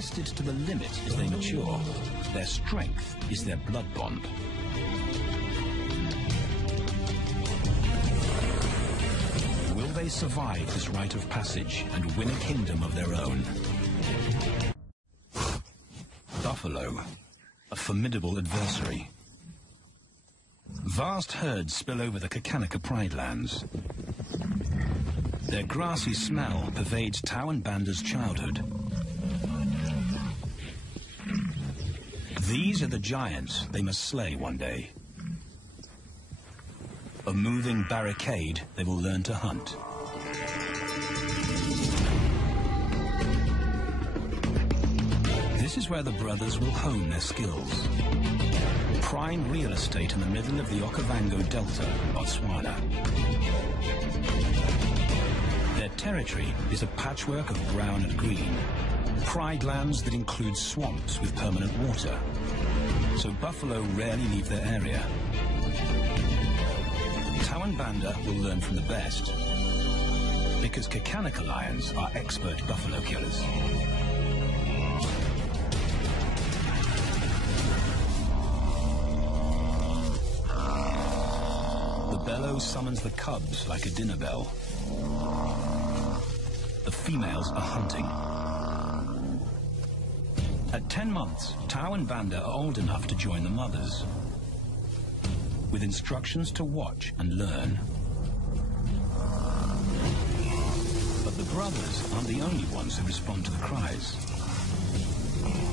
tested to the limit as they mature. Their strength is their blood bond. Will they survive this rite of passage and win a kingdom of their own? Buffalo, a formidable adversary. Vast herds spill over the Kakanika Pride lands. Their grassy smell pervades Tau and Banda's childhood. These are the giants they must slay one day. A moving barricade they will learn to hunt. This is where the brothers will hone their skills. Prime real estate in the middle of the Okavango Delta, Botswana. Their territory is a patchwork of brown and green. Pride lands that include swamps with permanent water. So buffalo rarely leave their area. Tau and Banda will learn from the best, because Kakanika lions are expert buffalo killers. The bellow summons the cubs like a dinner bell. The females are hunting. At 10 months, Tau and Banda are old enough to join the mothers, with instructions to watch and learn. But the brothers aren't the only ones who respond to the cries.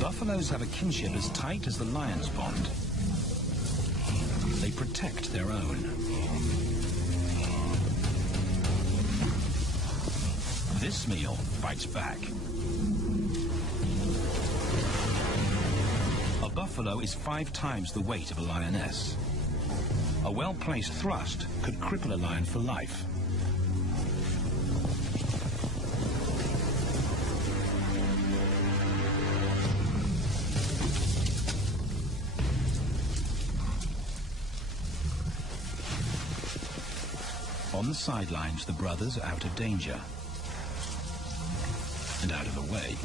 Buffaloes have a kinship as tight as the lions' bond. They protect their own. This meal fights back. A buffalo is 5 times the weight of a lioness. A well-placed thrust could cripple a lion for life. On the sidelines, the brothers are out of danger and out of the way.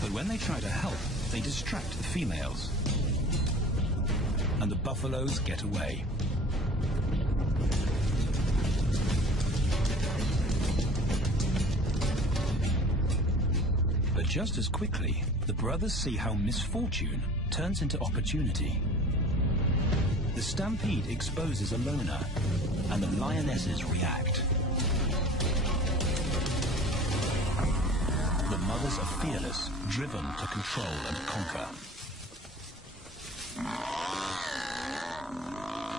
But when they try to help, they distract the females, and the buffaloes get away. But just as quickly, the brothers see how misfortune turns into opportunity. The stampede exposes a loner, and the lionesses react. The mothers are fearless, driven to control and conquer.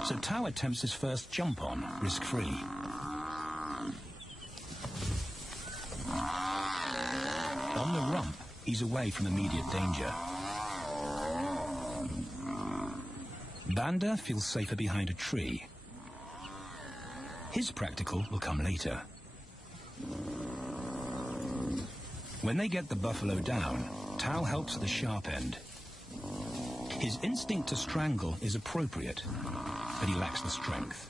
So Tau attempts his first jump on, risk-free. On the rump, he's away from immediate danger. Banda feels safer behind a tree. His practical will come later. When they get the buffalo down, Tau helps at the sharp end. His instinct to strangle is appropriate, but he lacks the strength.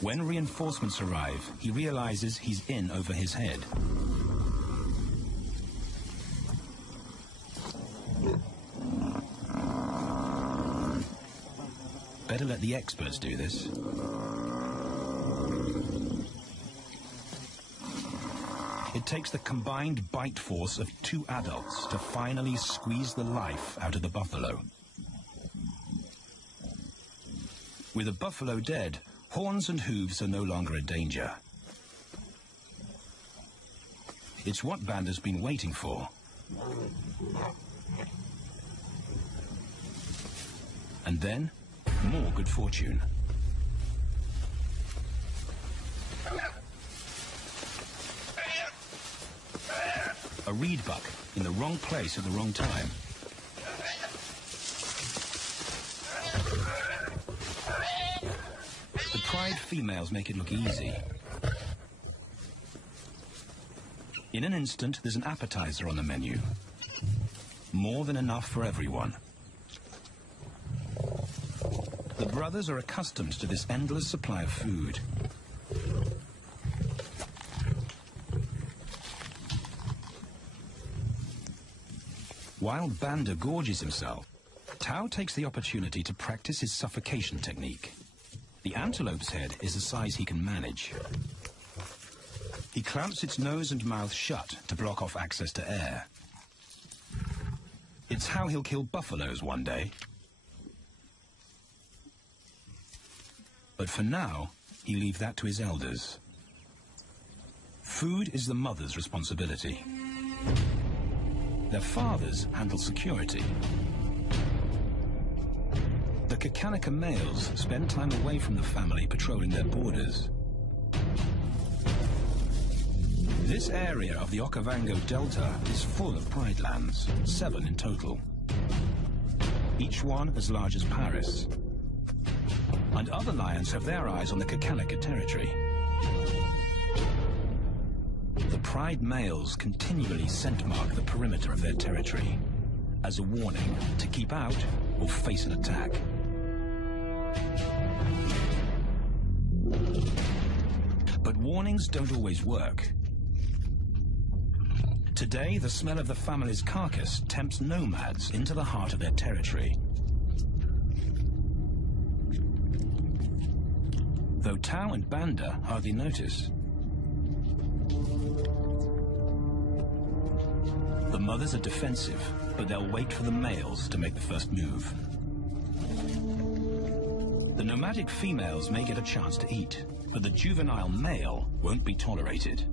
When reinforcements arrive, he realizes he's in over his head. Better let the experts do this. It takes the combined bite force of 2 adults to finally squeeze the life out of the buffalo. With a buffalo dead, horns and hooves are no longer a danger. It's what Banda's been waiting for. And then, more good fortune. A reed buck in the wrong place at the wrong time. The pride females make it look easy. In an instant, there's an appetizer on the menu. More than enough for everyone. The brothers are accustomed to this endless supply of food. While Banda gorges himself, Tao takes the opportunity to practice his suffocation technique. The antelope's head is the size he can manage. He clamps its nose and mouth shut to block off access to air. It's how he'll kill buffaloes one day. But for now, he leaves that to his elders. Food is the mother's responsibility. Their fathers handle security. The Kakanika males spend time away from the family patrolling their borders. This area of the Okavango Delta is full of pride lands, 7 in total. Each one as large as Paris. And other lions have their eyes on the Kakanika territory. The pride males continually scent mark the perimeter of their territory as a warning to keep out or face an attack. But warnings don't always work. Today, the smell of the family's carcass tempts nomads into the heart of their territory. Though Tao and Banda hardly notice. The mothers are defensive, but they'll wait for the males to make the first move. The nomadic females may get a chance to eat, but the juvenile male won't be tolerated.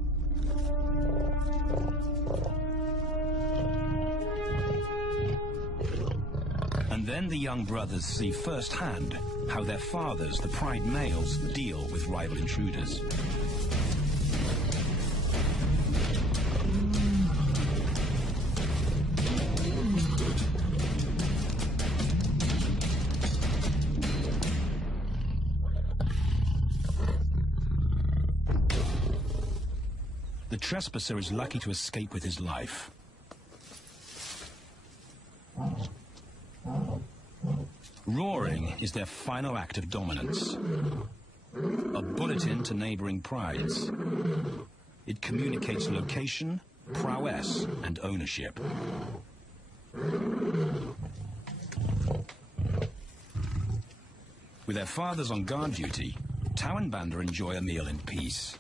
And then the young brothers see firsthand how their fathers, the pride males, deal with rival intruders. The trespasser is lucky to escape with his life. Roaring is their final act of dominance. A bulletin to neighboring prides. It communicates location, prowess, and ownership. With their fathers on guard duty, Tao and Banda enjoy a meal in peace.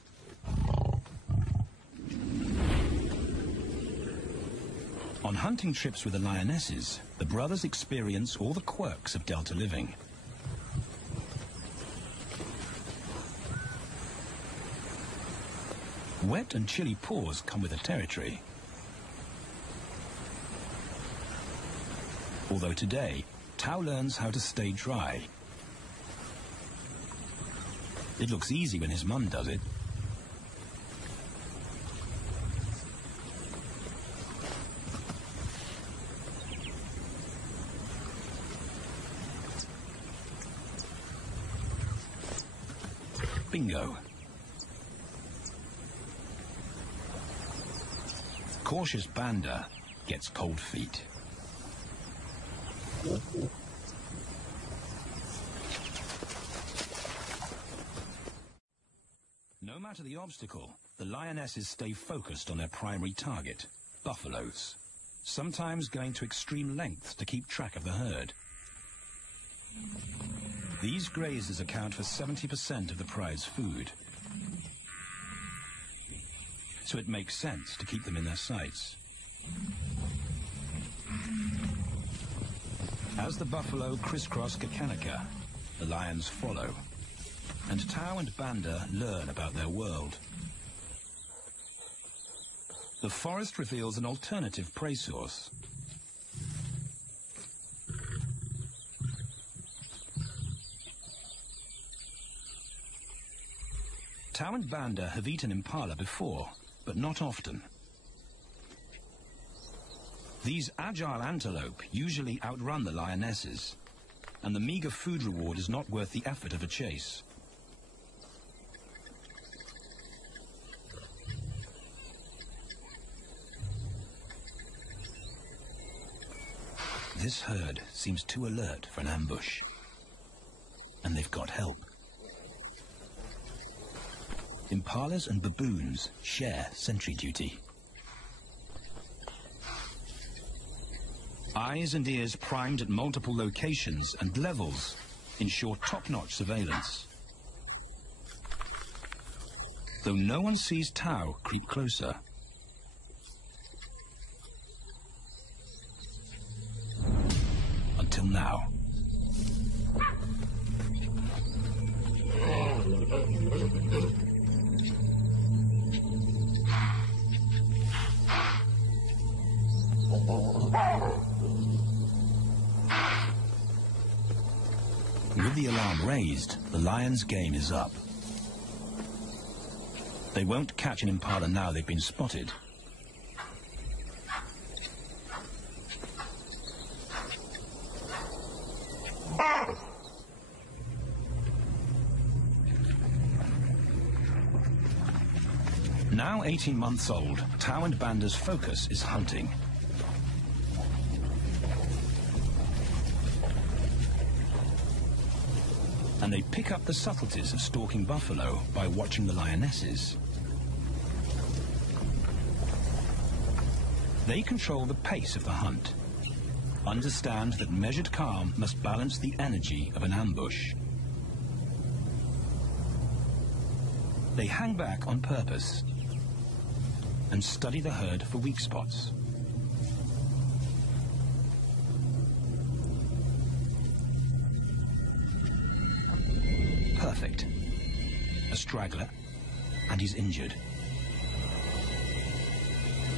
On hunting trips with the lionesses, the brothers experience all the quirks of delta living. Wet and chilly paws come with the territory. Although today, Tao learns how to stay dry. It looks easy when his mum does it. Bingo. Cautious Banda gets cold feet. No matter the obstacle, the lionesses stay focused on their primary target, buffaloes, sometimes going to extreme lengths to keep track of the herd. These grazers account for 70% of the pride's food. So it makes sense to keep them in their sights. As the buffalo crisscross Kakanika, the lions follow, and Tao and Banda learn about their world. The forest reveals an alternative prey source. Tao and Banda have eaten impala before, but not often. These agile antelope usually outrun the lionesses, and the meager food reward is not worth the effort of a chase. This herd seems too alert for an ambush, and they've got help. Impalas and baboons share sentry duty. Eyes and ears primed at multiple locations and levels ensure top-notch surveillance. Though no one sees Tao creep closer. Until now. With the alarm raised, the lion's game is up. They won't catch an impala now they've been spotted. Now 18 months old, Tao and Banda's focus is hunting. And they pick up the subtleties of stalking buffalo by watching the lionesses. They control the pace of the hunt, understand that measured calm must balance the energy of an ambush. They hang back on purpose and study the herd for weak spots. Perfect. A straggler, and he's injured.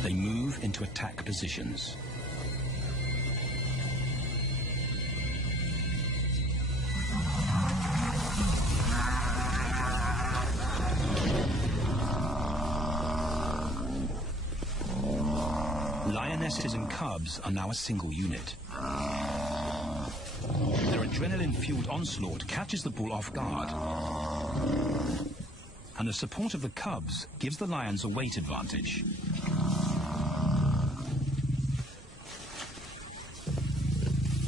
They move into attack positions. Lionesses and cubs are now a single unit. Their adrenaline-fueled onslaught catches the bull off guard. And the support of the cubs gives the lions a weight advantage.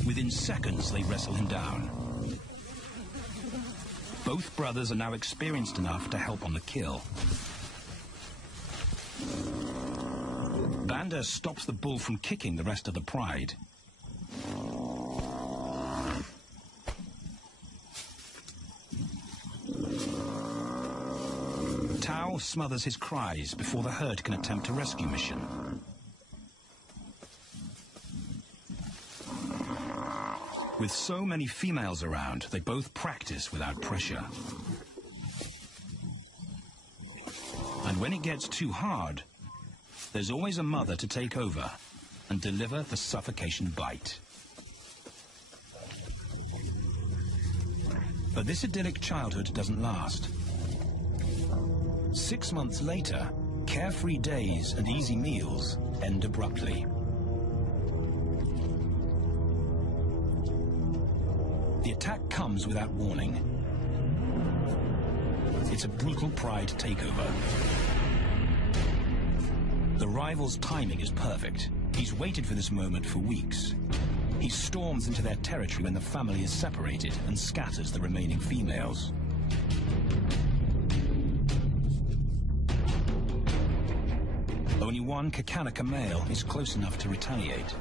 Within seconds, they wrestle him down. Both brothers are now experienced enough to help on the kill. Banda stops the bull from kicking the rest of the pride. Tao smothers his cries before the herd can attempt a rescue mission. With so many females around, they both practice without pressure. And when it gets too hard, there's always a mother to take over and deliver the suffocation bite. But this idyllic childhood doesn't last. 6 months later, carefree days and easy meals end abruptly. The attack comes without warning. It's a brutal pride takeover. The rival's timing is perfect. He's waited for this moment for weeks. He storms into their territory when the family is separated and scatters the remaining females. Only one Kakanaka male is close enough to retaliate.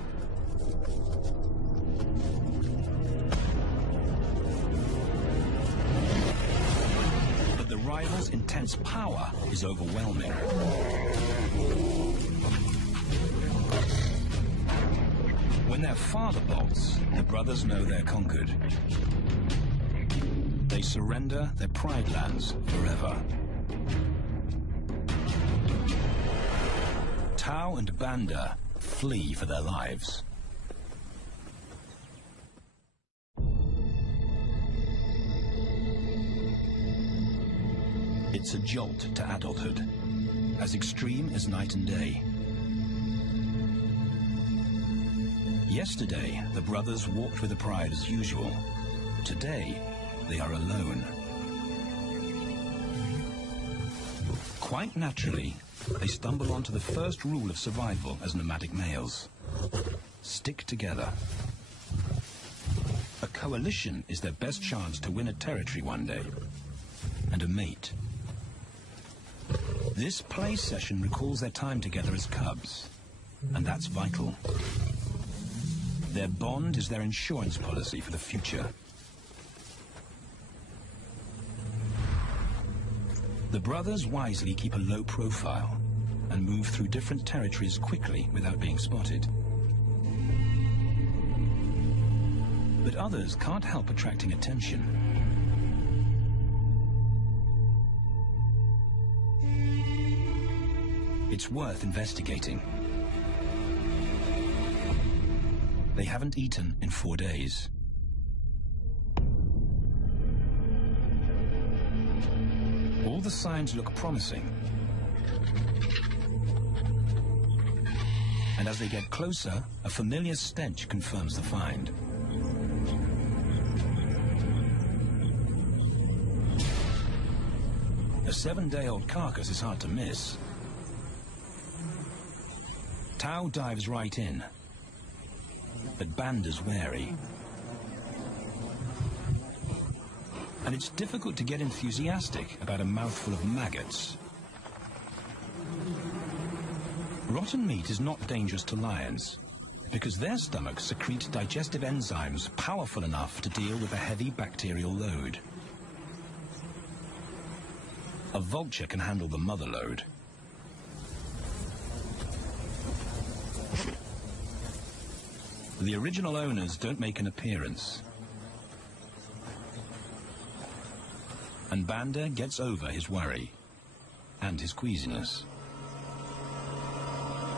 But the rival's intense power is overwhelming. When their father bolts, the brothers know they're conquered. They surrender their pride lands forever. Tao and Banda flee for their lives. It's a jolt to adulthood, as extreme as night and day. Yesterday, the brothers walked with the pride as usual. Today, they are alone. Quite naturally, they stumble onto the first rule of survival as nomadic males. Stick together. A coalition is their best chance to win a territory one day. And a mate. This play session recalls their time together as cubs. And that's vital. Their bond is their insurance policy for the future. The brothers wisely keep a low profile and move through different territories quickly without being spotted. But others can't help attracting attention. It's worth investigating. They haven't eaten in 4 days. All the signs look promising. And as they get closer, a familiar stench confirms the find. A 7-day-old carcass is hard to miss. Tao dives right in, but Banda's wary. And it's difficult to get enthusiastic about a mouthful of maggots. Rotten meat is not dangerous to lions, because their stomachs secrete digestive enzymes powerful enough to deal with a heavy bacterial load. A vulture can handle the mother load. The original owners don't make an appearance. And Banda gets over his worry and his queasiness.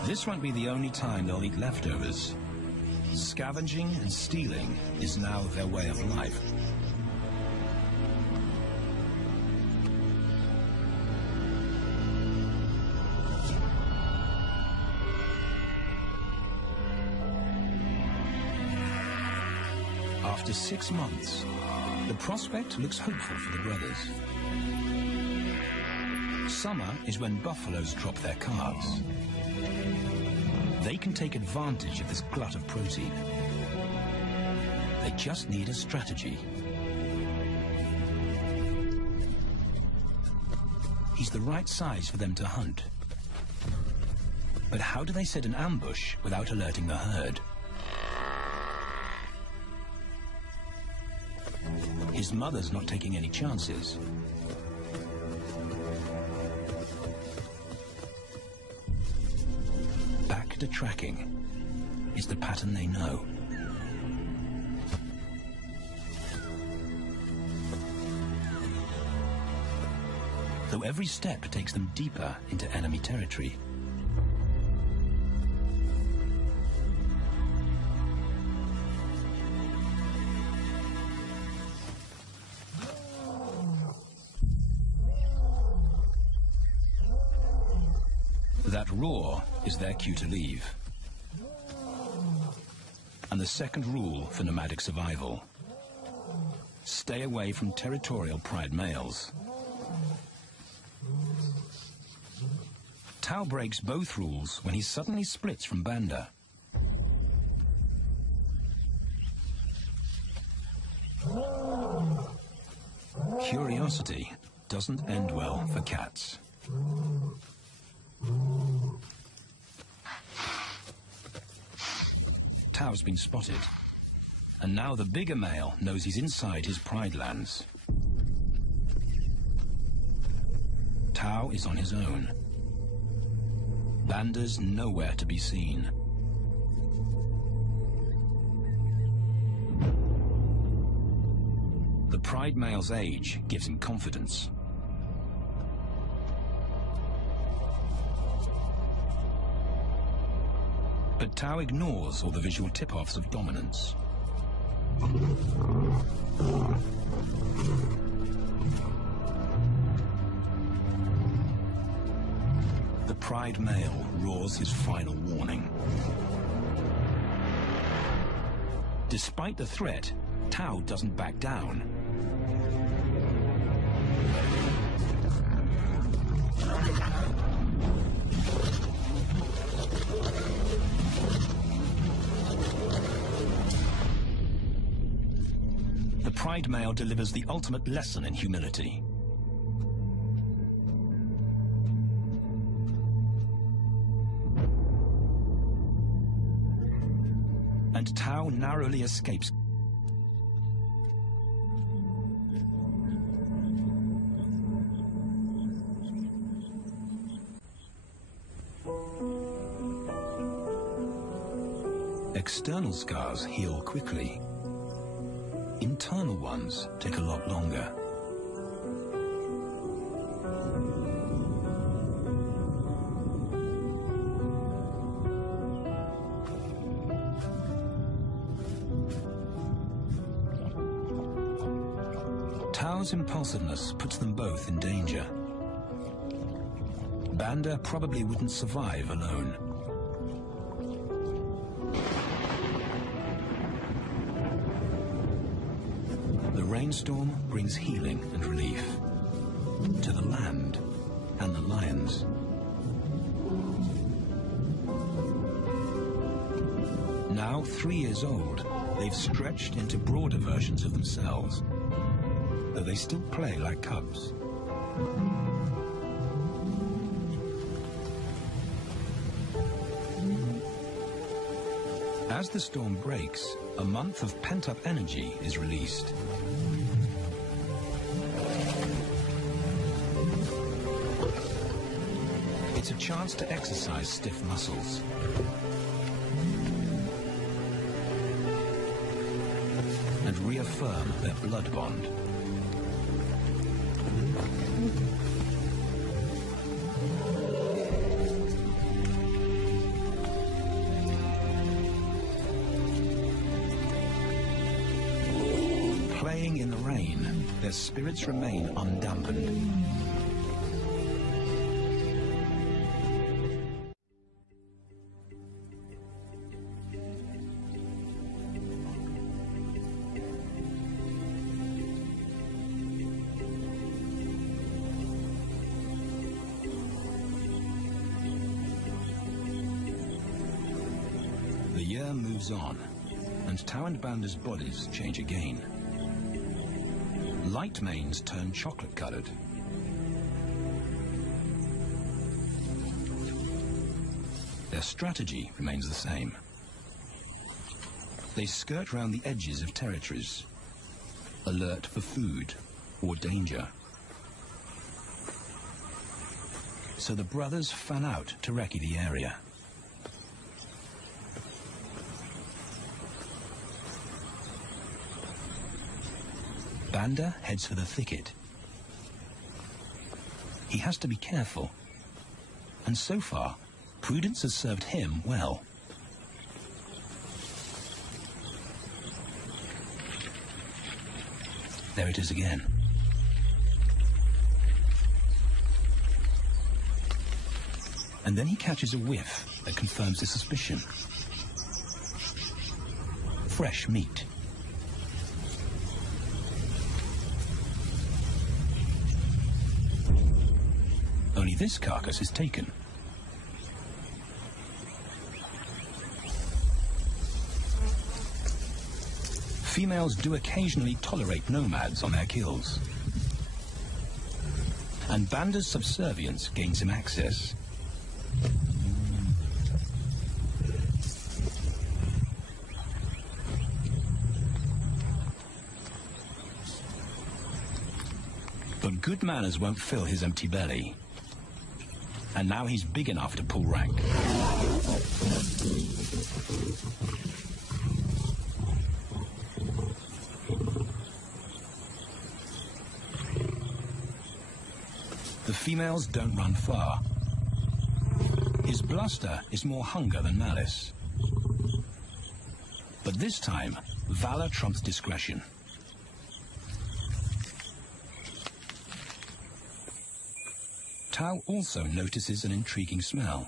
This won't be the only time they'll eat leftovers. Scavenging and stealing is now their way of life. After 6 months, the prospect looks hopeful for the brothers. Summer is when buffaloes drop their calves. They can take advantage of this glut of protein. They just need a strategy. He's the right size for them to hunt. But how do they set an ambush without alerting the herd? His mother's not taking any chances. Back to tracking is the pattern they know. Though every step takes them deeper into enemy territory. That roar is their cue to leave. And the second rule for nomadic survival: stay away from territorial pride males. Tao breaks both rules when he suddenly splits from Banda. Curiosity doesn't end well for cats. Tao's been spotted, and now the bigger male knows he's inside his pride lands. Tao is on his own. Banda's nowhere to be seen. The pride male's age gives him confidence. But Tao ignores all the visual tip-offs of dominance. The pride male roars his final warning. Despite the threat, Tao doesn't back down. The pride male delivers the ultimate lesson in humility. And Tao Tao narrowly escapes. External scars heal quickly. Internal ones take a lot longer. Tao's impulsiveness puts them both in danger. Banda probably wouldn't survive alone. The rainstorm brings healing and relief to the land and the lions. Now 3 years old, they've stretched into broader versions of themselves, though they still play like cubs. As the storm breaks, a month of pent-up energy is released. It's a chance to exercise stiff muscles. And reaffirm their blood bond. Playing in the rain, their spirits remain undampened. The year moves on, and Tao and Banda's bodies change again. Light manes turn chocolate-colored. Their strategy remains the same. They skirt round the edges of territories, alert for food or danger. So the brothers fan out to recce the area. Banda heads for the thicket. He has to be careful, and so far, prudence has served him well. There it is again. And then he catches a whiff that confirms his suspicion. Fresh meat. Only this carcass is taken. Females do occasionally tolerate nomads on their kills. And Banda's subservience gains him access. But good manners won't fill his empty belly. And now he's big enough to pull rank. The females don't run far. His bluster is more hunger than malice. But this time, valor trumps discretion. Tao also notices an intriguing smell.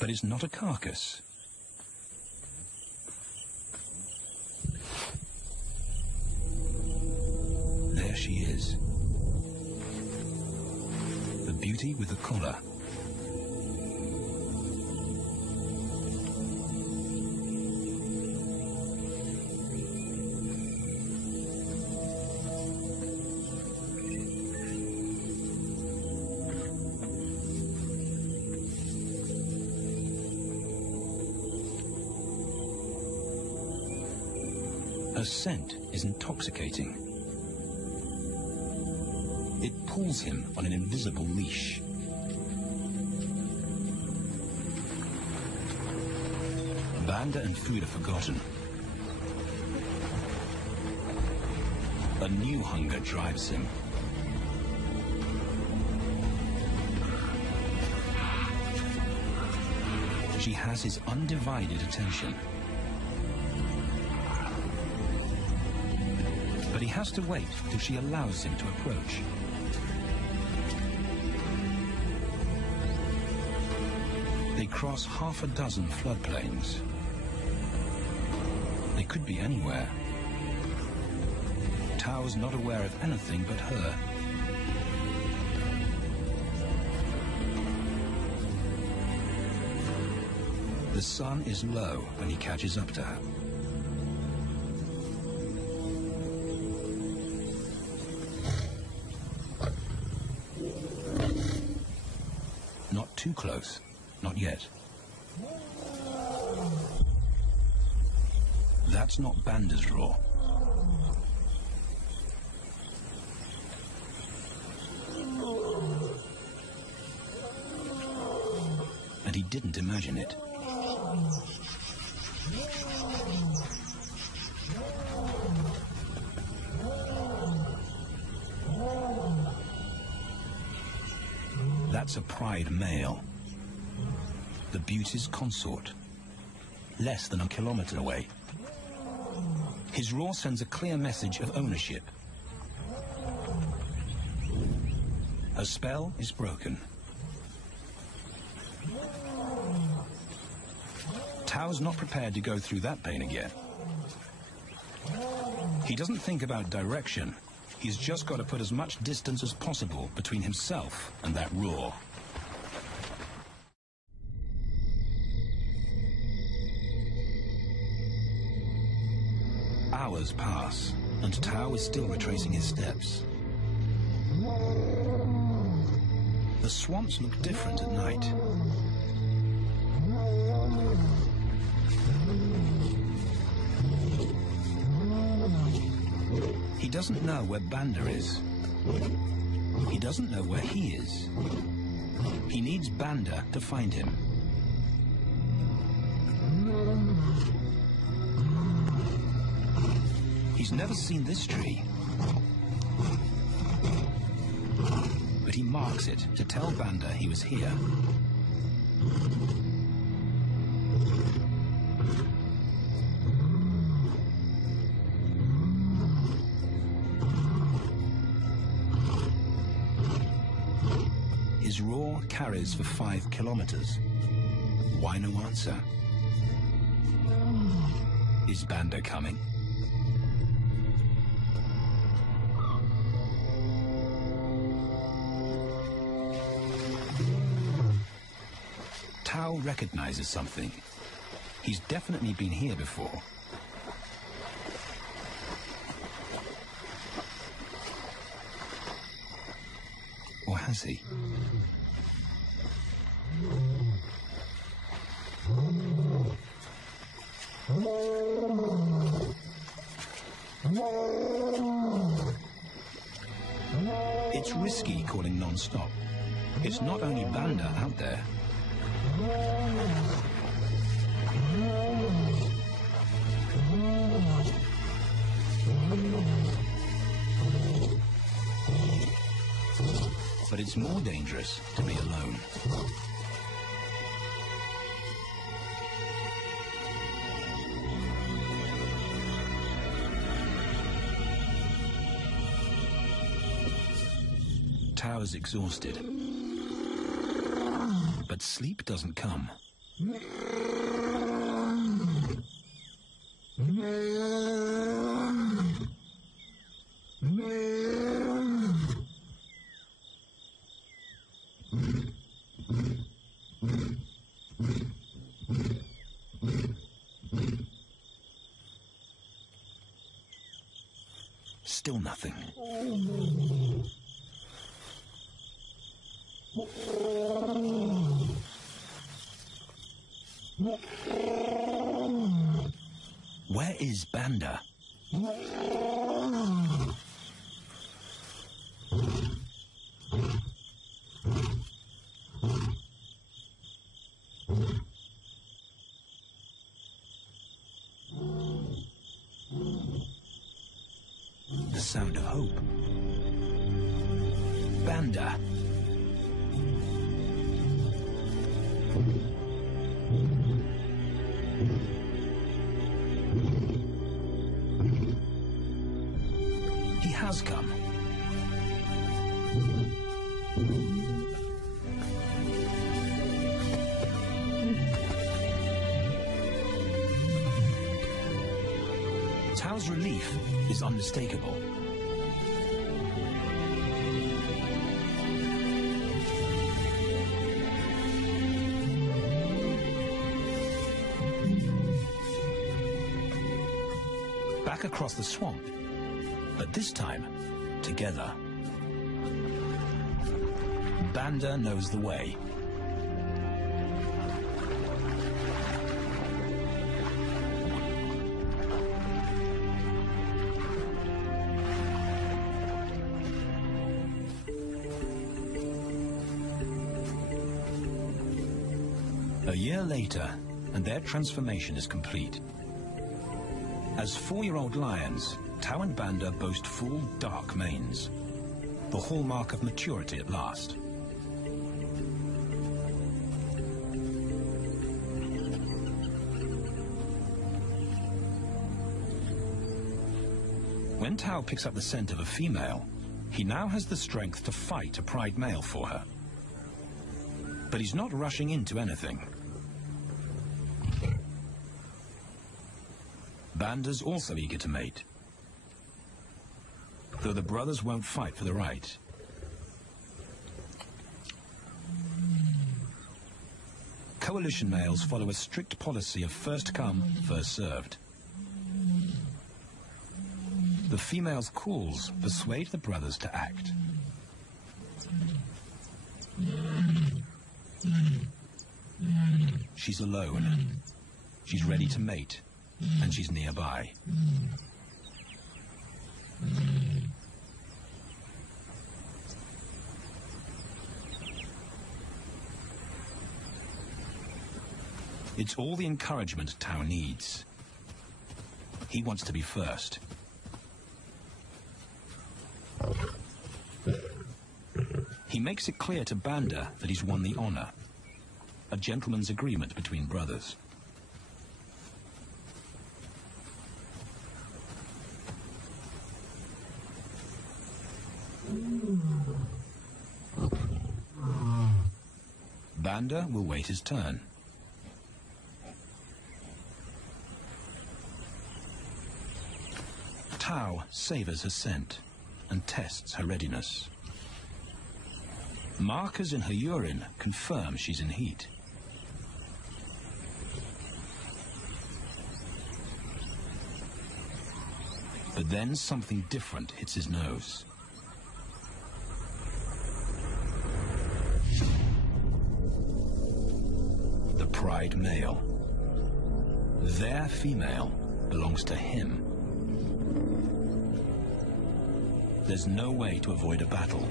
But it's not a carcass. There she is. The beauty with the collar. Her scent is intoxicating. It pulls him on an invisible leash. Banda and food are forgotten. A new hunger drives him. She has his undivided attention. But he has to wait till she allows him to approach. They cross half a dozen floodplains. They could be anywhere. Tao's not aware of anything but her. The sun is low when he catches up to her. Not too close, not yet. That's not Banda's roar. And he didn't imagine it. That's a pride male. The beauty's consort. Less than a kilometer away. His roar sends a clear message of ownership. Her spell is broken. Tao's not prepared to go through that pain again. He doesn't think about direction. He's just got to put as much distance as possible between himself and that roar. Hours pass, and Tao is still retracing his steps. The swamps look different at night. He doesn't know where Banda is. He doesn't know where he is. He needs Banda to find him. He's never seen this tree. But he marks it to tell Banda he was here. His roar carries for 5 kilometers. Why no answer? Is Banda coming? Tao recognizes something. He's definitely been here before. Or has he? It's risky calling non-stop. It's not only Banda out there. But it's more dangerous to be alone. Tao is exhausted, but sleep doesn't come. Still nothing. Where is Banda? The sound of hope. Banda. He has come. Tao's relief is unmistakable. Back across the swamp, but this time, together. Banda knows the way. A year later, and their transformation is complete. As 4-year-old lions, Tao and Banda boast full, dark manes, the hallmark of maturity at last. When Tao picks up the scent of a female, he now has the strength to fight a pride male for her. But he's not rushing into anything. Banda's also eager to mate, though the brothers won't fight for the right. Coalition males follow a strict policy of first come, first served. The female's calls persuade the brothers to act. She's alone. She's ready to mate. And she's nearby. It's all the encouragement Tao needs. He wants to be first. He makes it clear to Banda that he's won the honor, a gentleman's agreement between brothers. Banda will wait his turn. Tao savors her scent and tests her readiness. Markers in her urine confirm she's in heat. But then something different hits his nose. The pride male. Their female belongs to him. There's no way to avoid a battle.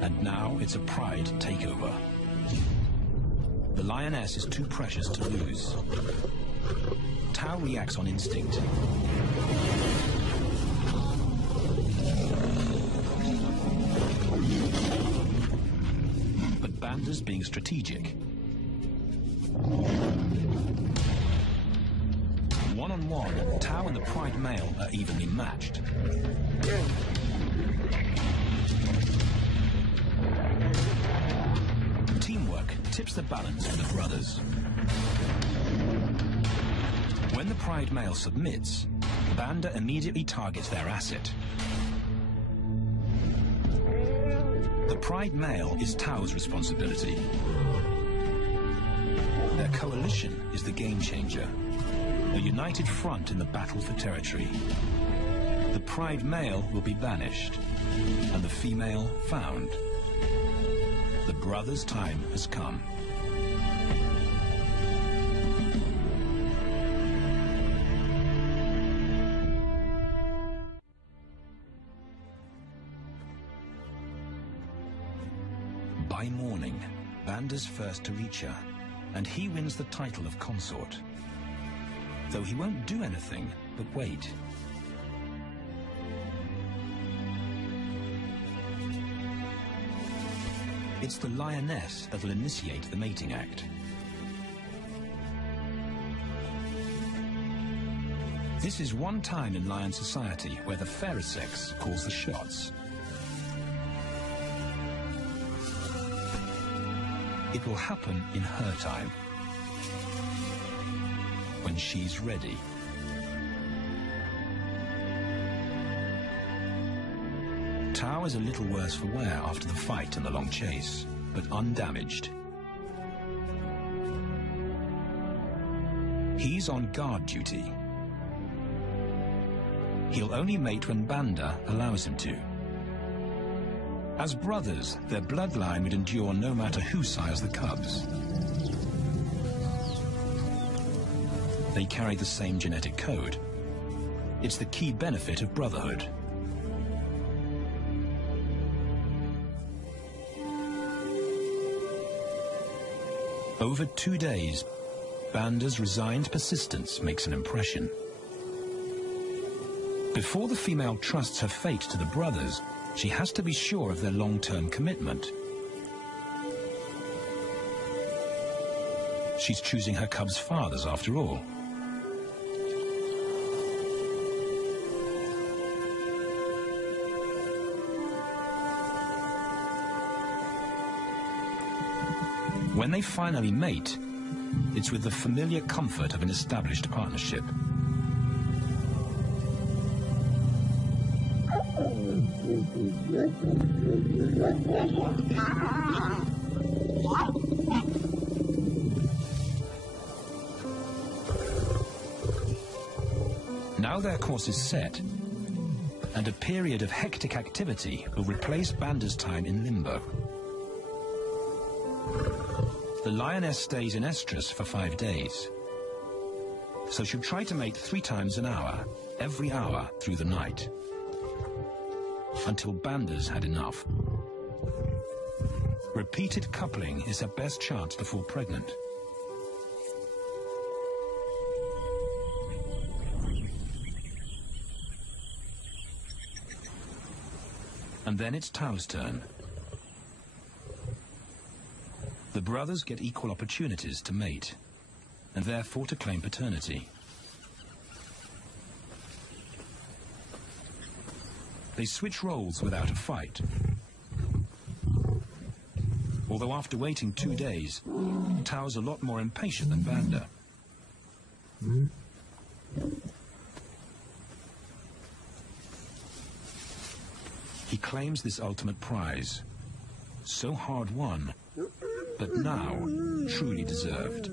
And now it's a pride takeover. The lioness is too precious to lose. Tao reacts on instinct. But Banda's being strategic. One-on-one, Tao and the pride male are evenly matched. Teamwork tips the balance for the brothers. When the pride male submits, Banda immediately targets their asset. The pride male is Tao's responsibility. Their coalition is the game changer, a united front in the battle for territory. The pride male will be banished, and the female found. The brothers' time has come. By morning, Banda's first to reach her, and he wins the title of consort. Though he won't do anything but wait. It's the lioness that'll initiate the mating act. This is one time in lion society where the fairer sex calls the shots. It will happen in her time, when she's ready. Tao is a little worse for wear after the fight and the long chase, but undamaged. He's on guard duty. He'll only mate when Banda allows him to. As brothers, their bloodline would endure no matter who sires the cubs. They carry the same genetic code. It's the key benefit of brotherhood. Over 2 days, Banda's resigned persistence makes an impression. Before the female trusts her fate to the brothers, she has to be sure of their long-term commitment. She's choosing her cubs' fathers after all. When they finally mate, it's with the familiar comfort of an established partnership. Now their course is set, and a period of hectic activity will replace Banda's time in limbo. The lioness stays in estrus for 5 days, so she'll try to mate 3 times an hour, every hour through the night, until Banda's had enough. Repeated coupling is her best chance to fall pregnant. And then it's Tao's turn. The brothers get equal opportunities to mate, and therefore to claim paternity. They switch roles without a fight. Although after waiting 2 days, Tao's a lot more impatient than Banda. He claims this ultimate prize, so hard won, but now truly deserved.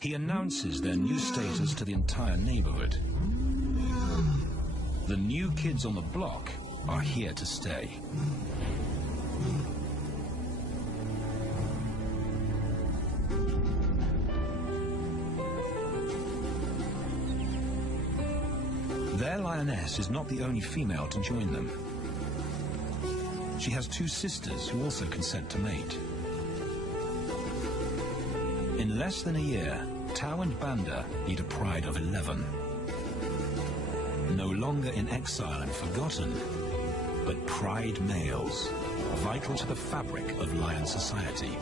He announces their new status to the entire neighborhood. The new kids on the block are here to stay. Their lioness is not the only female to join them. She has 2 sisters who also consent to mate. In less than a year, Tao and Banda need a pride of 11. No longer in exile and forgotten, but pride males, vital to the fabric of lion society.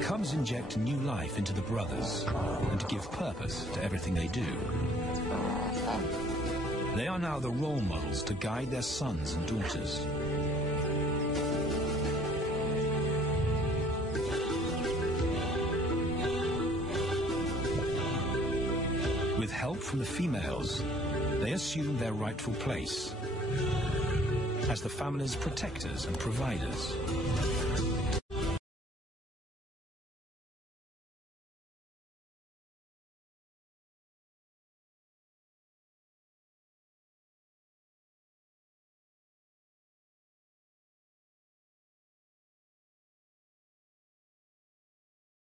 Cubs inject new life into the brothers and give purpose to everything they do. They are now the role models to guide their sons and daughters. With help from the females, they assume their rightful place as the family's protectors and providers.